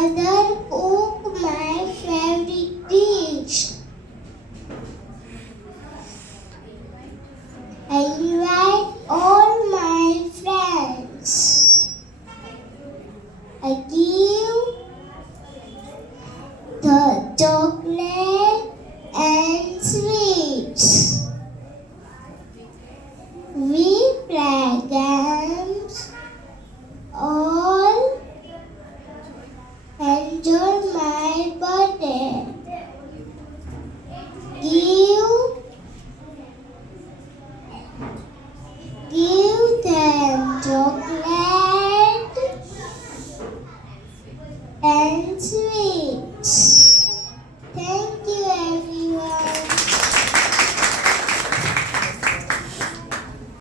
mother cook my favorite dish. I invite all my friends. I give the chocolate and sweets. We play games. All enjoy my birthday. Give them chocolate and sweets.